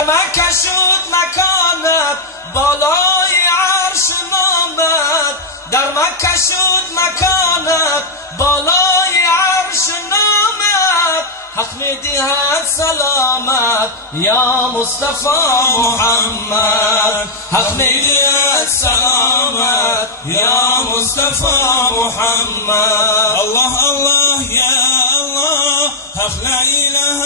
دمکه شد مکانت بالای عرش نامت، در مکه شد مکانت بالای عرش نامت. حق میدهد سلامت یا مصطفی محمد، حق میدهد سلامت یا مصطفی محمد. الله الله یا الله، حق لا اله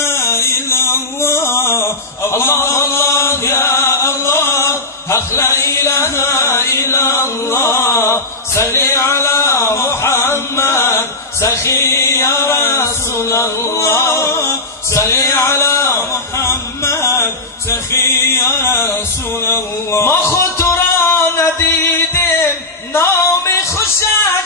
الا الله. الله الله یا الله، حق لا اله الا الله. صلی علی محمد سخی یا رسول الله، صلی علی محمد سخی یا رسول الله. ما خود تو را ندیدیم، نام خوشت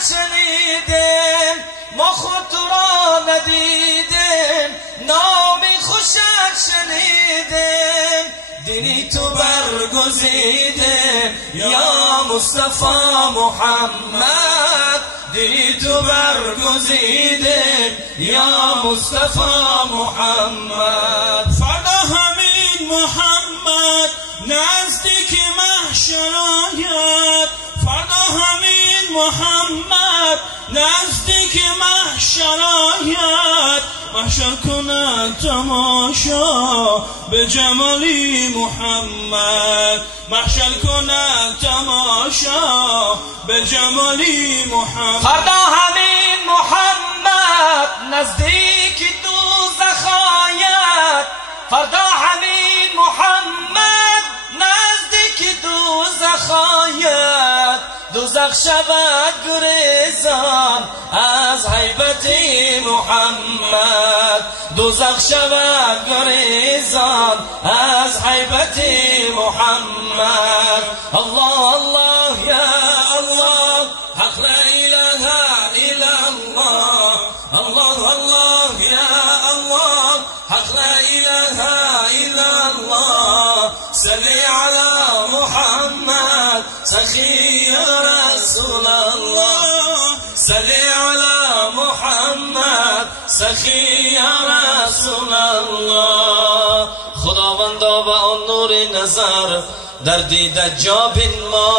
شنیدیم. ما خود تو را ندیدیم، نام خوشت شنیدیم. دینی تو برگزیدیم یا مصطفی محمد، دینی تو برگزیدیم یا مصطفی محمد. فردا همین محمد نزدیک محشر آید، فردا همین محمد نزدیک محشر آید. محشر کند تماشا به جمالی محمد، محشر کند تماشا به جمالی محمد. فردا همین محمد نزدیک دوزخ آید، فردا همین محمد نزدیک دوزخ آید. دوزخ شود گریزان از هیبت محمد، دوزخ شود گریزان از هیبت محمد. الله الله یا الله، حق لا اله الا الله. الله الله یا الله، حق لا اله الا الله. صلی علی محمد سخی یا رسول الله، صلی علی محمد سخی یا رسول الله. خداوندا و آن نور نظر در دیده جا بنما،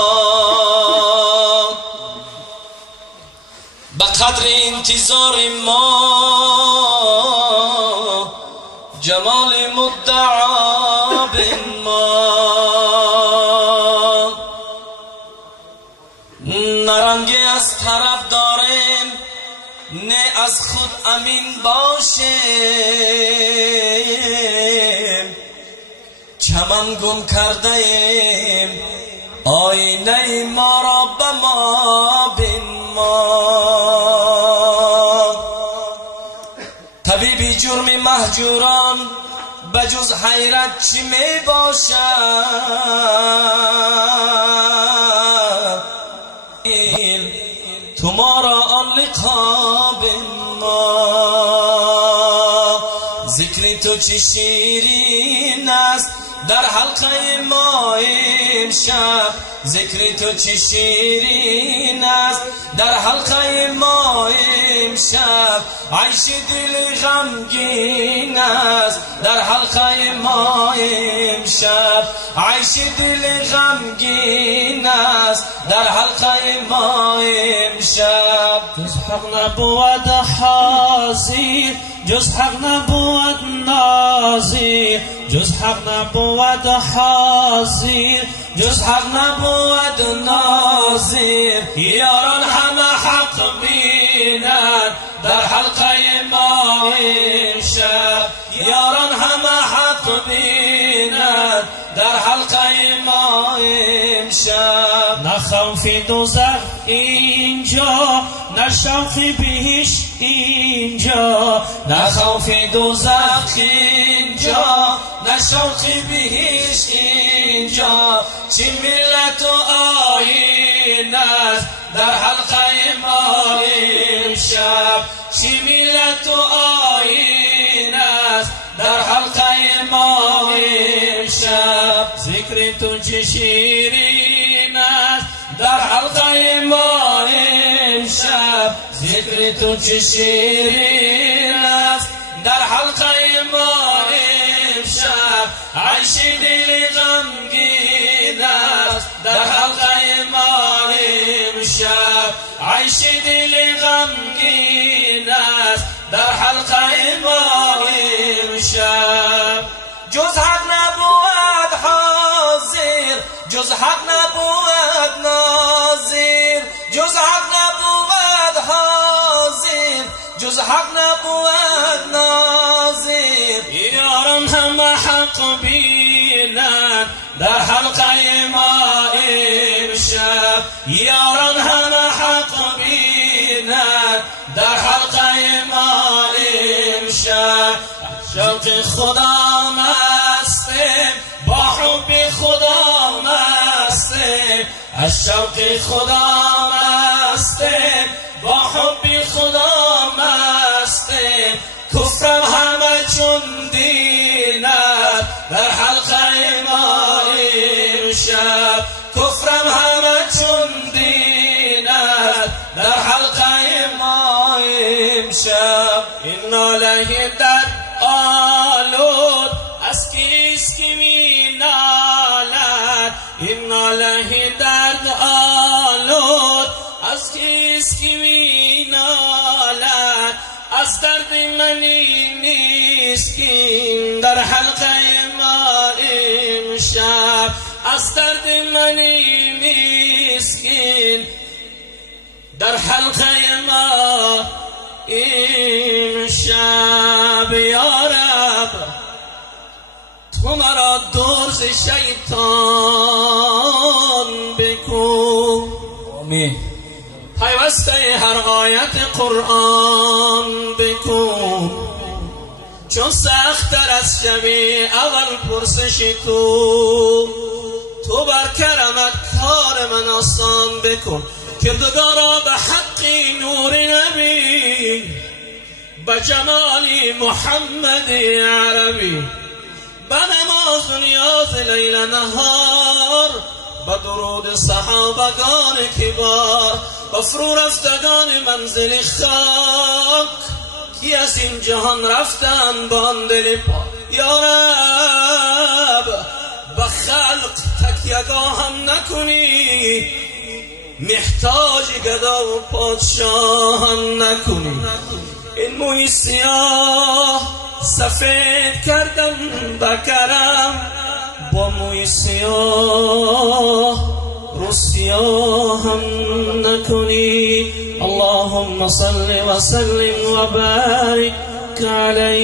به قدر انتظار ما جمال مدعا بنما. نرنگی از طرف داریم، نه از خود امین باشیم. چمن گم کرده ایم، آینه ما را به ما بنما. طبیبی جرم مهجوران بجز حیرت چی می باشد؟ تو ما را آن لقا بنما. ذکر تو چه شیرین است در حلقه ما امشب، ذکر تو چه شیرین است در حلقه ما امشب. عیش دل غمگین است در حلقه ما امشب، عیش دل غمگین است در حلقه ما امشب. جز حق نبود حاضر، جز حق نبود ناظر، جز حق نبود حاضر، جز حق نبود ناظر. یاران همه حق بینند در حلقه ما امشب، یاران همه حق بینند در حلقه ما امشب. نه خوف دوزخ اینجا، نه شوق بهشت اینجا، نه خوف دوزخ اینجا، نه شوق بهشت اینجا. چه ملت و آیین است در حلقه ما امشب، چه ملت و آیین است در حلقه ما امشب. ذکر تو چه شیرین است در حلقه ما امشب، ذکر تو چه شیرین است در حلقه ما امشب. عیش هرچی دل غمگین است در حلقه ما امشب. جز حق نبود حاضر، جز حق نبود ناظر، جز حق نبود حاضر، جز حق نبود ناظر. یاران همه حق بینن در حلقه ما امشب. یاران همه حق بینن در حلقه ما امشب. شوق خدا مسته، با حب خدا مسته، از شوق خدا مسته، با حب خدا مسته. کفرم همه چون دینت در حلقه ما امشب. کفرم همه چون دینت در حلقه ما امشب. این ناله در آلود از کیست که می نالد؟ این ناله درد آلود از کیست که می نالد؟ از درد منی نیست که در حلقه ما امشب. از درد منی نیست که در حلقه ما امشب. یا رب تو مرا دور ز شیطان بکن. آمین. پیوسته هر آیت قرآن بکن، چون سخت‌تر از شب اول پرسش تو بر کرمت کار من آسان بکن. کردگارا به حق نور نبی، به جمال محمد عربی، به نماز و نیاز لیل نهار، به درود صحابگان کبار، به فرو رفتگان منزل خاک کی از این جهان رفتن با دل پاک. یا رب به خلق تکیه‌گاهم نکنی، محتاج گدا و پادشاهم نکنی. این موی سیاه سفید کردم بکرم، با موی سیاه رو سیاهم نکنی. اللهم صل و سلم و بارک علی